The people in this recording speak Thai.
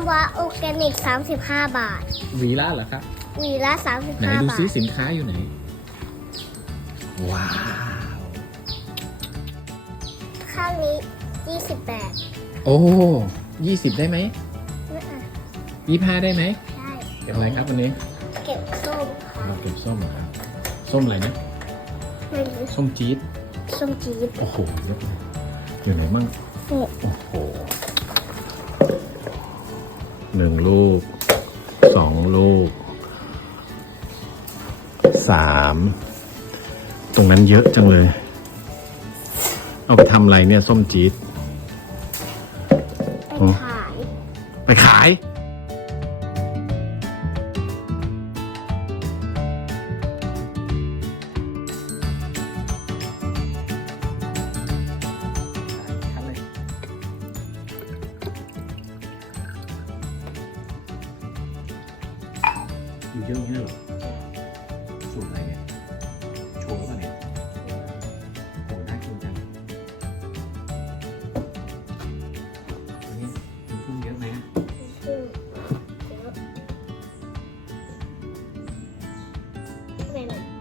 ำว่าออร์แกนิก 35 บาทหวีละเหรอครับหวีละไหน35ดูบาซิท สินค้าอยู่ไหน ว้าว ข้างนี้ 28โอ้ยี่สิบได้ไหมไม่อะยี่ห้าได้ไหมได้เก็บอะไรครับวันนี้เก็บส้มค่ะเราเก็บส้มเหรอครับส้มอะไรนะไม่รู้ส้มจี๊ดส้มจี๊ดโอ้โหเยอะเลยอยู่ไหนมั่งนี่โอ้โห หนึ่งลูกสองลูกสามตรงนั้นเยอะจังเลย เอาไปทำอะไรเนี่ย ส้มจี๊ดไปขาย ไปขาย อยู่เยอะเงี้ยหรอสูตรอะไรเนี่ยโชว์ป่ะเนี่ยโอ้น่ากินจังอันนี้คุณพุ่งเยอะไหมซึ่งเยอะไม่เลย